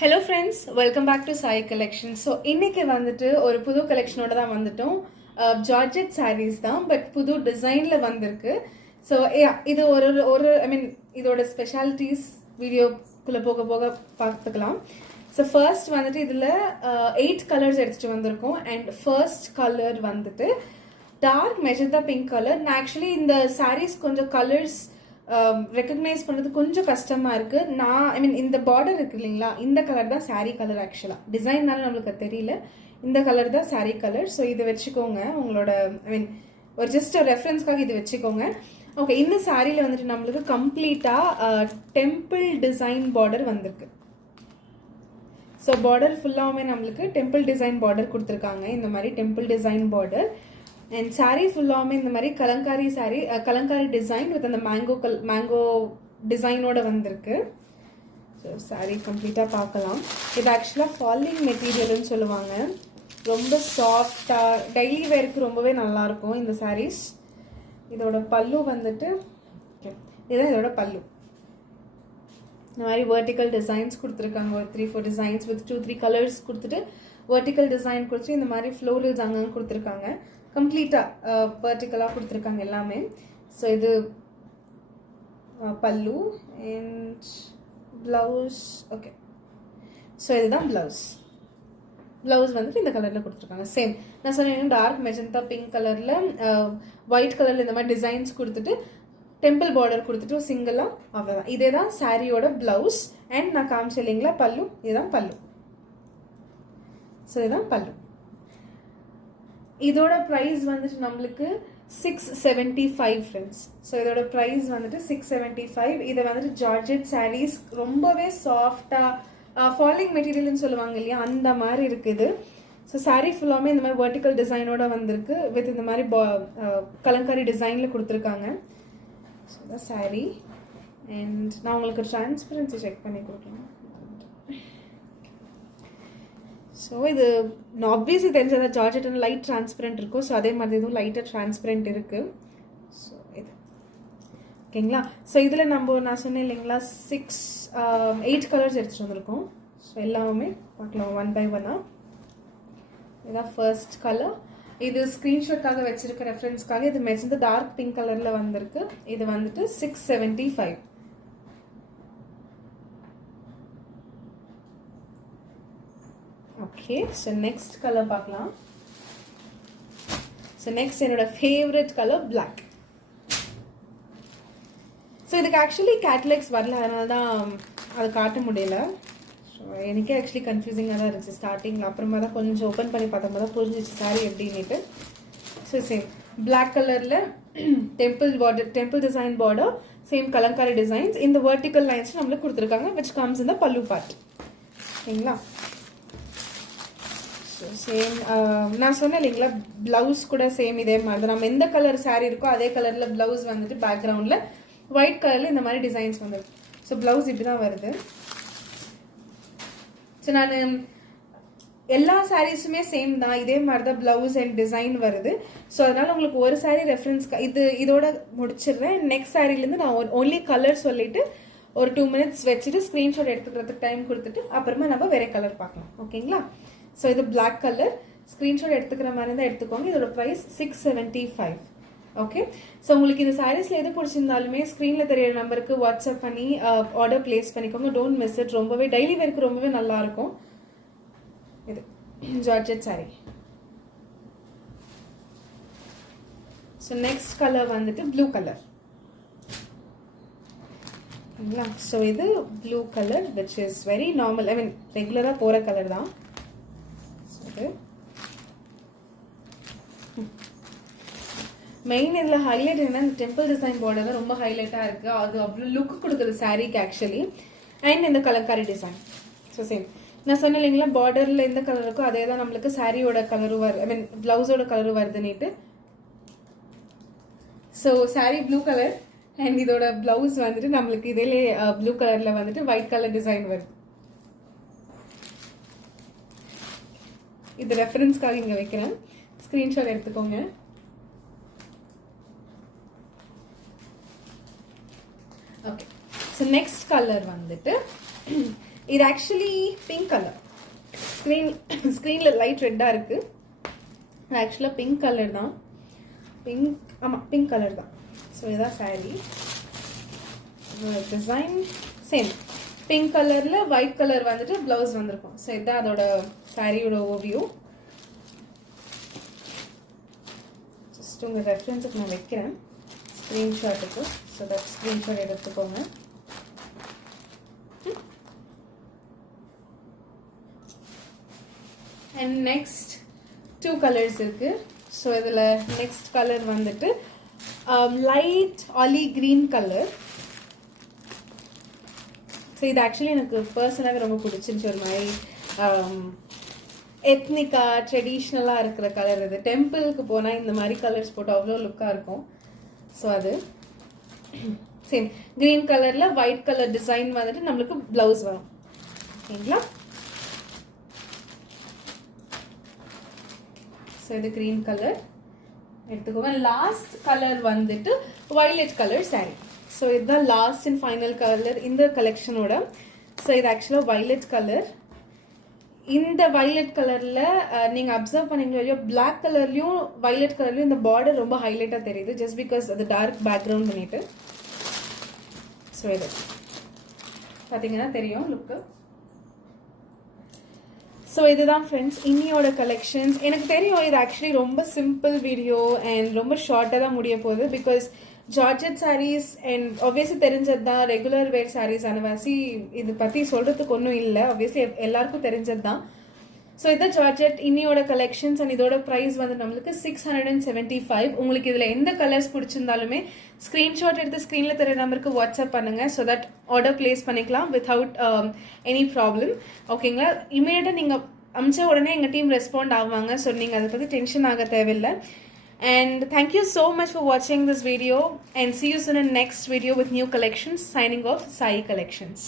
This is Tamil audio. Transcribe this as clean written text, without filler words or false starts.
Hello friends, welcome back to Sai collection. So இன்னைக்கு வந்துட்டு ஒரு புது கலெக்ஷனோட தான் வந்துட்டோம். ஜார்ஜெட் சாரீஸ் தான், பட் புது டிசைனில் வந்திருக்கு. ஸோ இது ஒரு ஒரு ஐ மீன் இதோட ஸ்பெஷாலிட்டிஸ் வீடியோக்குள்ளே போக போக பார்த்துக்கலாம். ஸோ ஃபர்ஸ்ட் வந்துட்டு இதில் 8 கலர்ஸ் எடுத்துகிட்டு வந்திருக்கோம். அண்ட் ஃபர்ஸ்ட் கலர் வந்துட்டு டார்க் மெஜந்தா பிங்க் கலர். நான் ஆக்சுவலி இந்த சாரீஸ் கொஞ்சம் கலர்ஸ் ரெக்கக்னைஸ் பண்ணுறது கொஞ்சம் கஷ்டமாக இருக்குது. ஐ மீன் இந்த பார்டர் இருக்கு இல்லைங்களா, இந்த கலர் தான் சாரீ கலர். ஆக்சுவலாக டிசைன்னால நம்மளுக்கு தெரியல, இந்த கலர் தான் சாரீ கலர். ஸோ இதை வச்சுக்கோங்க உங்களோட, ஐ மீன் ஒரு ஜஸ்ட் ஒரு ரெஃபரன்ஸ்க்காக இது வச்சுக்கோங்க. ஓகே, இந்த சாரியில் வந்துட்டு நம்மளுக்கு கம்ப்ளீட்டாக டெம்பிள் டிசைன் பார்டர் வந்திருக்கு. ஸோ பார்டர் ஃபுல்லாகவுமே நம்மளுக்கு டெம்பிள் டிசைன் பார்டர் கொடுத்துருக்காங்க. இந்த மாதிரி temple design border. And sari ஃபுல்லாகவுமே இந்த மாதிரி கலங்காரி சாரீ, கலங்காரி டிசைன் வித் அந்த மேங்கோ டிசைனோட வந்திருக்கு. ஸோ சாரீ கம்ப்ளீட்டாக பார்க்கலாம். இது ஆக்சுவலாக ஃபாலிங் மெட்டீரியல்னு சொல்லுவாங்க. ரொம்ப சாஃப்டாக டெய்லி வேருக்கு ரொம்பவே நல்லாயிருக்கும் இந்த சாரீஸ். இதோட பல்லு வந்துட்டு இதுதான் இதோட பல்லு. இந்த மாதிரி வெர்டிக்கல் டிசைன்ஸ் கொடுத்துருக்காங்க. ஒரு 3-4 டிசைன்ஸ் வித் 2-3 கலர்ஸ் கொடுத்துட்டு வெர்டிக்கல் டிசைன் கொடுத்துட்டு இந்த மாதிரி ஃப்ளோரல்ஸ் அங்கங்கே கொடுத்துருக்காங்க. கம்ப்ளீட்டாக வெர்டிக்கலாக கொடுத்துருக்காங்க எல்லாமே. ஸோ இது பல்லு அண்ட் ப்ளவுஸ். ஓகே, ஸோ இதுதான் ப்ளவுஸ். ப்ளவுஸ் வந்துட்டு இந்த கலரில் கொடுத்துருக்காங்க. சேம் நான் சொன்னேன், டார்க் மெஜந்தா பிங்க் கலரில் ஒயிட் கலரில் இந்த மாதிரி டிசைன்ஸ் கொடுத்துட்டு டெம்பிள் பார்டர் கொடுத்துட்டு சிங்கிளாக அவ்வளோதான். இதே தான் சாரியோட ப்ளவுஸ். அண்ட் நான் காமிச்சேன் இல்லைங்களா பல்லு, இதுதான் பல்லு. ஸோ இதுதான் பல்லு. இதோட ப்ரைஸ் வந்துட்டு நம்மளுக்கு 675 ஃப்ரெண்ட்ஸ். ஸோ இதோட ப்ரைஸ் வந்துட்டு 675. இதை வந்துட்டு ஜார்ஜெட் சாரீஸ் ரொம்பவே சாஃப்டாக ஃபாலிங் மெட்டீரியல்னு சொல்லுவாங்க இல்லையா, அந்த மாதிரி இருக்குது. ஸோ சாரீ ஃபுல்லாமே இந்த மாதிரி வெர்டிக்கல் டிசைனோட வந்திருக்கு வித் இந்த மாதிரி கலங்காரி டிசைனில் கொடுத்துருக்காங்க. ஸோ தான் சாரீ. அண்ட் நான் உங்களுக்கு டிரான்ஸ்பரன்சி செக் பண்ணி கொடுக்குறேன். ஸோ இது ஆப்வியஸ்லி தெரிஞ்சதா ஜார்ஜெட் லைட் டிரான்ஸ்பரண்ட் இருக்கும். ஸோ அதே மாதிரி இதுவும் லைட்டாக டிரான்ஸ்பரண்ட் இருக்குது. ஸோ இது ஓகேங்களா. ஸோ இதில் நான் சொன்னேன் இல்லைங்களா 8 கலர்ஸ் எடுத்துகிட்டு வந்திருக்கோம். ஸோ எல்லாமே பார்க்கலாம் ஒன் பை ஒன்னாக. இதுதான் ஃபர்ஸ்ட் கலர். இது ஸ்க்ரீன்ஷாட்காக வச்சிருக்க ரெஃபரன்ஸ்க்காக. இது மெஜந்தா டார்க் பிங்க் கலரில் வந்திருக்கு. இது வந்துட்டு 675. ஓகே, ஸோ நெக்ஸ்ட் கலர் பார்க்கலாம். ஸோ நெக்ஸ்ட் என்னோட ஃபேவரட் கலர் பிளாக். ஸோ இதுக்கு ஆக்சுவலி கேட்லாக்ஸ் வரல, அதனால தான் அது காட்ட முடியல. ஸோ எனக்கே ஆக்சுவலி கன்ஃபியூசிங்காக தான் இருந்துச்சு ஸ்டார்டிங்கில். அப்புறமா தான் கொஞ்சம் ஓப்பன் பண்ணி பார்த்தோம் தான் புரிஞ்சிச்சு சாரி எப்படின்னுட்டு. ஸோ சேம் பிளாக் கலரில் temple design border, same Kalamkari designs. இந்த வெர்டிக்கல் லைன்ஸ் நம்மளுக்கு கொடுத்துருக்காங்க விச் கம்ஸ் இந்த பல்லு பார்ட். ஓகேங்களா. சேம் நான் சொன்னேன் இல்லைங்களா, பிளவுஸ் கூட சேம் இதே மாதிரி தான். நம்ம எந்த கலர் சாரீ இருக்கோ அதே கலரில் பிளவுஸ் வந்துட்டு பேக்ரவுண்டில் ஒயிட் கலரில் இந்த மாதிரி டிசைன்ஸ் வந்துருக்கு. ஸோ பிளவுஸ் இப்படி தான் வருது. ஸோ நான் எல்லா சாரீஸுமே சேம் தான், இதே மாதிரி தான் பிளவுஸ் அண்ட் டிசைன் வருது. ஸோ அதனால் உங்களுக்கு ஒரு சாரீ ரெஃபரன்ஸ் இதோட முடிச்சிடுறேன். நெக்ஸ்ட் சாரீலேருந்து நான் ஒன்லி கலர் சொல்லிவிட்டு ஒரு 2 minutes வச்சுட்டு ஸ்க்ரீன்ஷாட் எடுத்துக்கிறதுக்கு டைம் கொடுத்துட்டு அப்புறமா நம்ம வேற கலர் பார்க்கலாம். ஓகேங்களா. ஸோ இது பிளாக் கலர். ஸ்க்ரீன்ஷாட் எடுத்துக்கிற மாதிரி தான் எடுத்துக்கோங்க. இதோட ப்ரைஸ் 675. ஓகே, ஸோ உங்களுக்கு இந்த சாரீஸில் எது பிடிச்சிருந்தாலுமே ஸ்க்ரீனில் தெரியிற நம்பருக்கு வாட்ஸ்அப் பண்ணி ஆர்டர் பிளேஸ் பண்ணிக்கோங்க. Don't miss it. ரொம்பவே டெய்லி வேருக்கு ரொம்பவே நல்லாயிருக்கும். இது georgette sari. So next colour வந்துட்டு ப்ளூ கலர். ஓகேங்களா. ஸோ இது blue colour which is very normal, I mean ரெகுலராக போகிற கலர் தான். மெயின் இதில் ஹைலைட் என்ன, இந்த டெம்பிள் டிசைன் பார்டர் தான் ரொம்ப ஹைலைட்டாக இருக்குது. அது அவ்வளோ லுக் கொடுக்குது சாரீக்கு ஆக்சுவலி. அண்ட் இந்த கலங்காரி டிசைன். ஸோ சேம் நான் சொன்னேன் இல்லைங்களா, பார்டரில் எந்த கலர் இருக்கோ அதே தான் நம்மளுக்கு சாரியோட கலரும் வருது, ஐ மீன் ப்ளவுஸோட கலரும் வருதுன்னுட்டு. So sari blue colour and இதோட ப்ளவுஸ் வந்துட்டு நம்மளுக்கு இதிலே ப்ளூ கலரில் வந்துட்டு ஒயிட் கலர் டிசைன் வருது. இது ரெஃபரன்ஸ்க்காக இங்கே வைக்கிறேன், ஸ்க்ரீன்ஷாட் எடுத்துக்கோங்க. ஓகே, ஸோ நெக்ஸ்ட் கலர் வந்துட்டு இது ஆக்சுவலி பிங்க் கலர். ஸ்க்ரீனில் லைட் ரெட்டாக இருக்குது. ஆக்சுவலாக பிங்க் கலர் தான். பிங்க் கலர் தான். ஸோ இதுதான் சாரீ. டிசைன் சேம் பிங்க் கலரில் ஒயிட் கலர் வந்துட்டு ப்ளவுஸ் வந்திருக்கும். ஸோ இதுதான் அதோட சாரியோட ஓவியூ. ஜஸ்ட் உங்கள் ரெஃபரன்ஸுக்கு நான் வைக்கிறேன் ஸ்க்ரீன்ஷாட்டுக்கு. ஸோ தட் ஸ்க்ரீன்ஷாட் எடுத்துக்கோங்க. அண்ட் நெக்ஸ்ட் 2 கலர்ஸ் இருக்கு. ஸோ இதில் நெக்ஸ்ட் கலர் வந்துட்டு லைட் ஆலி கிரீன் கலர். ஸோ இது ஆக்சுவலி எனக்கு பர்சனலாக ரொம்ப பிடிச்சிருந்துச்சு. ஒரு மாதிரி எத்னிக்காக ட்ரெடிஷ்னலாக இருக்கிற கலர் இது. டெம்பிளுக்கு போனால் இந்த மாதிரி கலர்ஸ் போட்டு அவ்வளோ லுக்காக இருக்கும். ஸோ அது சேம் கிரீன் கலரில் ஒயிட் கலர் டிசைன் வந்துட்டு நம்மளுக்கு ப்ளவுஸ் வரும். ஓகேங்களா? ஸோ இது கிரீன் கலர் எடுத்துக்கோங்க. லாஸ்ட் கலர் வந்துட்டு வயலட் கலர் சாரீ. ஸோ இதுதான் லாஸ்ட் அண்ட் ஃபைனல் கலர் இந்த கலெக்ஷனோட. ஸோ இது ஆக்சுவலாக வயலட் கலர். இந்த வயலட் கலரில் நீங்கள் அப்சர்வ் பண்ணீங்களோ இல்லையோ, பிளாக் கலர்லையும் வயலட் கலர்லையும் இந்த பார்டர் ரொம்ப ஹைலைட்டாக தெரியுது. ஜஸ்ட் பிகாஸ் அது டார்க் பேக்ரவுண்ட் பண்ணிட்டு. ஸோ இது பார்த்தீங்கன்னா தெரியும் லுக்கு. ஸோ இதுதான் ஃப்ரெண்ட்ஸ் இன்னியோட கலெக்ஷன்ஸ். எனக்கு தெரியும் இது ஆக்சுவலி ரொம்ப சிம்பிள் வீடியோ அண்ட் ரொம்ப ஷார்ட்டாக தான் முடிய போகுது. Because georgette sarees and obviously தெரிஞ்சது தான். ரெகுலர் வேர் சாரீஸ் அனவாசி இது பற்றி சொல்கிறதுக்கு ஒன்றும் இல்லை. ஆப்வியஸ்லி எல்லாருக்கும் தெரிஞ்சது தான். ஸோ இதான் ஜார்ஜெட் இன்னியோட கலெக்ஷன்ஸ். அண்ட் இதோட ப்ரைஸ் வந்து நம்மளுக்கு 675. உங்களுக்கு இதில் எந்த கலர்ஸ் பிடிச்சிருந்தாலுமே ஸ்க்ரீன்ஷாட் எடுத்து ஸ்க்ரீனில் தர நம்பருக்கு வாட்ஸ்அப் பண்ணுங்கள். ஸோ தட் ஆர்டர் பிளேஸ் பண்ணிக்கலாம் வித்தவுட் எனி ப்ராப்ளம். ஓகேங்களா? இமீடியட்டாக நீங்கள் அமிச்ச உடனே எங்கள் டீம் ரெஸ்பாண்ட் ஆவாங்க. ஸோ நீங்கள் அதை பற்றி டென்ஷன் ஆக தேவையில்லை. And thank you so much for watching this video, and see you soon in next video with new collections. Signing off, Sai Collections.